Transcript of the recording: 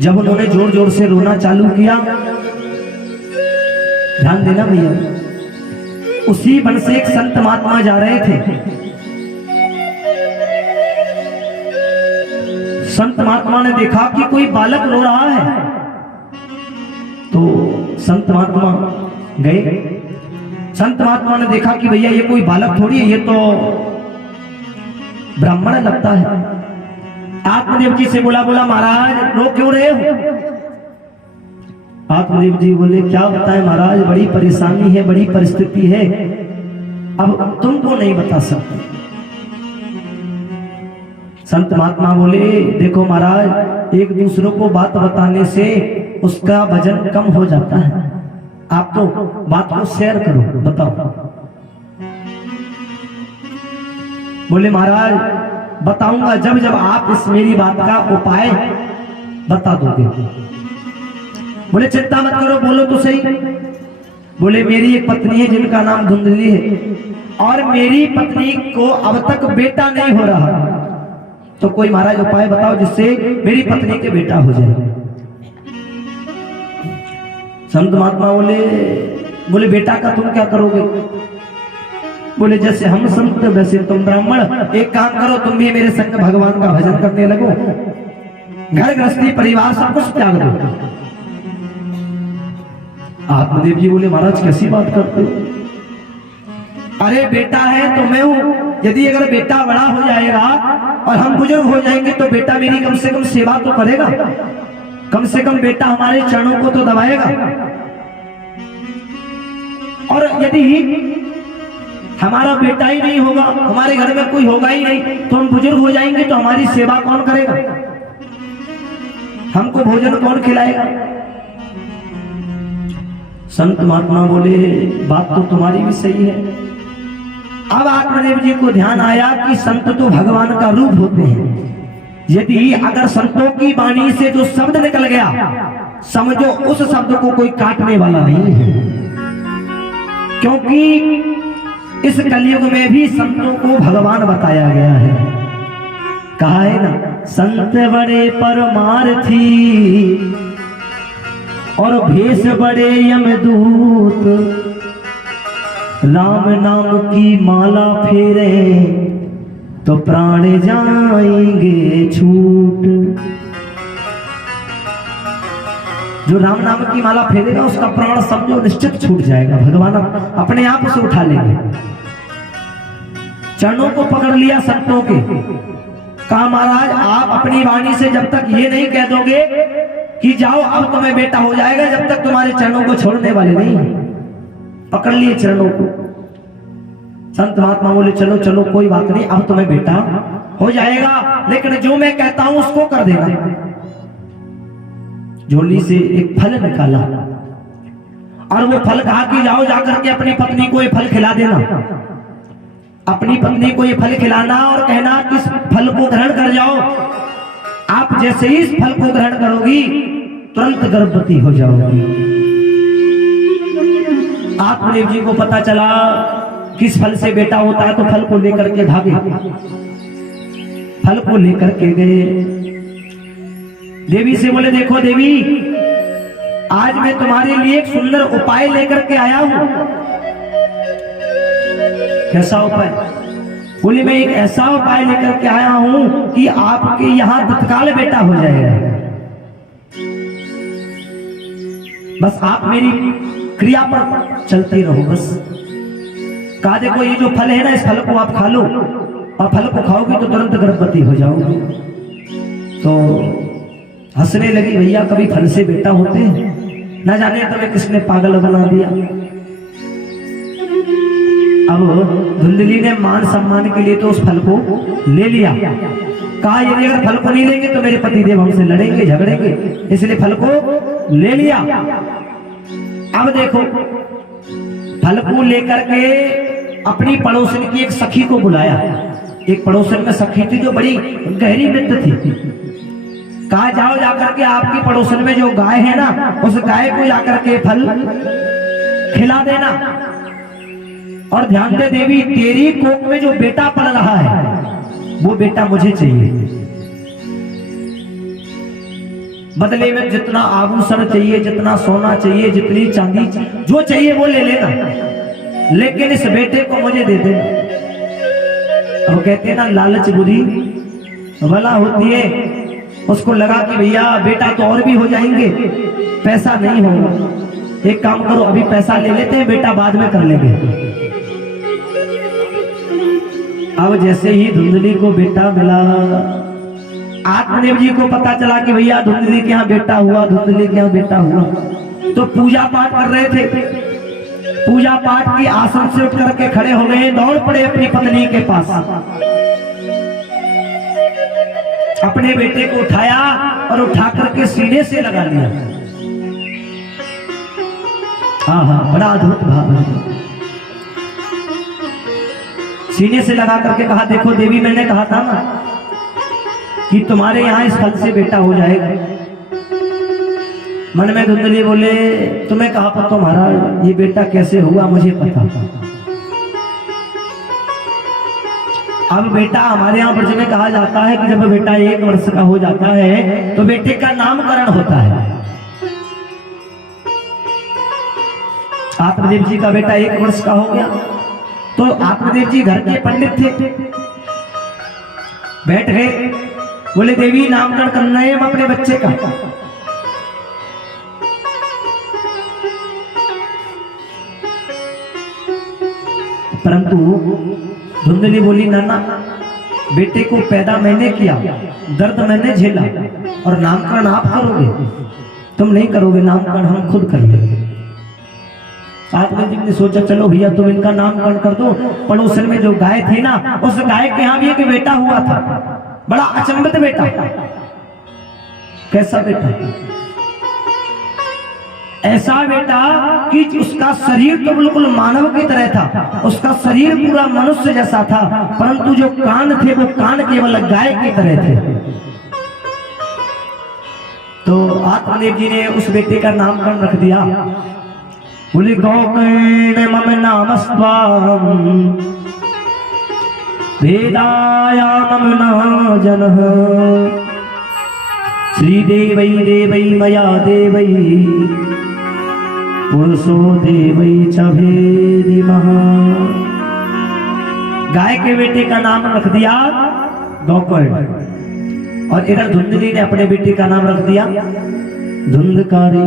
जब उन्होंने जोर जोर से रोना चालू किया, ध्यान देना भैया, उसी वन से एक संत महात्मा जा रहे थे। संत महात्मा ने देखा कि कोई बालक रो रहा है, तो संत महात्मा गए। संत महात्मा ने देखा कि भैया ये कोई बालक थोड़ी है, ये तो ब्राह्मण लगता है। आत्मदेव जी से बोला महाराज रो क्यों रहे हो? आत्मदेव जी बोले क्या बताएं महाराज, बड़ी परेशानी है, बड़ी परिस्थिति है, अब तुमको नहीं बता सकते। संत महात्मा बोले देखो महाराज, एक दूसरों को बात बताने से उसका वजन कम हो जाता है, आप तो बात को शेयर करो, बताओ। बोले महाराज बताऊंगा जब जब आप इस मेरी बात का उपाय बता दोगे। बोले चिंता मत करो, बोलो तो सही। बोले मेरी एक पत्नी है जिनका नाम धुंधली है, और मेरी पत्नी को अब तक बेटा नहीं हो रहा, तो कोई महाराज उपाय बताओ जिससे मेरी पत्नी के बेटा हो जाए। संत महात्मा बोले बेटा का तुम क्या करोगे? बोले जैसे हम संत वैसे तुम ब्राह्मण, एक काम करो तुम भी मेरे संग भगवान का भजन करने लगो, घर गृहस्थी परिवार सब कुछ त्याग दो। आत्मदेव जी बोले महाराज कैसी बात करते हो? अरे बेटा है तो मैं हूं, यदि अगर बेटा बड़ा हो जाएगा और हम बुजुर्ग हो जाएंगे तो बेटा मेरी कम से कम सेवा तो करेगा, कम से कम बेटा हमारे चरणों को तो दबाएगा। और यदि हमारा बेटा ही नहीं होगा, हमारे घर में कोई होगा ही नहीं, तो हम बुजुर्ग हो जाएंगे तो हमारी सेवा कौन करेगा, हमको भोजन कौन खिलाएगा? संत महात्मा बोले बात तो तुम्हारी भी सही है। अब आत्मदेव जी को ध्यान आया कि संत तो भगवान का रूप होते हैं, यदि अगर संतों की वाणी से जो शब्द निकल गया, समझो उस शब्द को कोई काटने वाला नहीं है, क्योंकि इस कलयुग में भी संतों को भगवान बताया गया है। कहा है ना, संत बड़े परमार्थी और भेष बड़े यमदूत, राम नाम की माला फेरे तो प्राण जाएंगे छूट। जो राम नाम की माला फेरेगा उसका प्राण समझो निश्चित छूट जाएगा, भगवान अपने आप उसे उठा लेंगे। चरणों को पकड़ लिया संतों के, कहा महाराज आप अपनी वाणी से जब तक ये नहीं कह दोगे कि जाओ अब तुम्हें बेटा हो जाएगा, जब तक तुम्हारे चरणों को छोड़ने वाले नहीं। पकड़ लिए चरणों को। संत महात्मा बोले चलो चलो कोई बात नहीं, अब तुम्हें बेटा हो जाएगा, लेकिन जो मैं कहता हूं उसको कर देना। झोली से एक फल निकाला और वो फल कहा कि जाओ जाकर के अपनी पत्नी को ये फल खिला देना, अपनी पत्नी को ये फल खिलाना और कहना कि इस फल को ग्रहण कर जाओ, आप जैसे ही इस फल को ग्रहण करोगी तुरंत गर्भवती हो जाओगी। आत्मदेव जी को पता चला किस फल से बेटा होता है, तो फल को लेकर के भागे, फल को लेकर के गए। देवी से बोले देखो देवी, आज मैं तुम्हारे लिए एक सुंदर उपाय लेकर के आया हूं। कैसा उपाय? बोले मैं एक ऐसा उपाय लेकर के आया हूं कि आपके यहां तत्काल बेटा हो जाएगा, बस आप मेरी क्रिया पर चलते रहो बस। कहा देखो ये जो फल है ना, इस फल को आप खा लो, और फल को खाओगे तो तुरंत गर्भवती हो जाओगे। तो हंसने लगी, भैया कभी फल से बेटा होते हैं, ना जाने तुम्हें किसने पागल बना दिया। अब धुंधली ने मान सम्मान के लिए तो उस फल को ले लिया, कहा यदि अगर फल को नहीं लेंगे तो मेरे पतिदेव हमसे लड़ेंगे झगड़ेंगे, इसलिए फल को ले लिया। अब देखो फल को लेकर के अपनी पड़ोसन की एक सखी को बुलाया। एक पड़ोसन में सखी थी जो बड़ी गहरी मित्र थी। कहा जाओ जाकर के आपकी पड़ोसन में जो गाय है ना, उस गाय को जाकर के फल खिला देना, और ध्यान दे देवी तेरी कोख में जो बेटा पल रहा है, वो बेटा मुझे चाहिए। बदले में जितना आभूषण चाहिए, जितना सोना चाहिए, जितनी चांदी जो चाहिए वो ले लेना, लेकिन इस बेटे को मुझे दे देना। वो कहते हैं ना, लालच बुरी भला होती है। उसको लगा कि भैया बेटा तो और भी हो जाएंगे, पैसा नहीं होगा, एक काम करो अभी पैसा ले लेते हैं, बेटा बाद में कर लेंगे। अब जैसे ही धुंधली को बेटा मिला, आत्मदेव जी को पता चला कि भैया धुंधली के यहाँ बेटा हुआ, धुंधली के यहाँ बेटा हुआ, तो पूजा पाठ कर रहे थे। पूजा पाठ की आसन से उठ करके खड़े हो गए, दौड़ पड़े अपनी पत्नी के पास, अपने बेटे को उठाया और उठा करके सीने से लगा लिया। हाँ हाँ, बड़ा अद्भुत भाव है। सीने से लगा करके कहा, देखो देवी, मैंने कहा था ना कि तुम्हारे यहाँ इस फल से बेटा हो जाएगा। मन में धुंधली बोले, तुम्हें कहा पर तुम्हारा ये बेटा कैसे हुआ, मुझे पता। अब बेटा हमारे यहाँ ब्रज में कहा जाता है कि जब बेटा 1 वर्ष का हो जाता है तो बेटे का नामकरण होता है। आत्मदेव जी का बेटा 1 वर्ष का हो गया तो आत्मदेव जी घर के पंडित थे, बैठ गए, बोले देवी नामकरण करना है हम अपने बच्चे का। परंतु धुंधली बोली, नाना बेटे को पैदा मैंने किया, दर्द मैंने झेला, और नामकरण आप करोगे? तुम नहीं करोगे, नामकरण हम खुद कर लेंगे। आत्मदेव जी ने सोचा चलो भैया तुम इनका नामकरण कर दो। पड़ोसन में जो गाय थी ना, उस गाय के यहाँ भी एक बेटा हुआ था, बड़ा अचंभित बेटा। कैसा बेटा? ऐसा बेटा कि उसका शरीर तो बिल्कुल मानव की तरह था, उसका शरीर पूरा मनुष्य जैसा था, परंतु जो कान थे वो कान केवल गाय की तरह थे। तो आत्मदेव जी ने उस बेटे का नामकरण रख दिया। बोले गौकर्ण मम नामस्त्वाम वेदाया मम न जनः श्रीदेवै देवै मया देवै पुरुषो देवै च भेदिमः। गाय के बेटे का नाम रख दिया गौकर्ण, और इधर धुंधली ने अपने बेटे का नाम रख दिया धुंधकारी।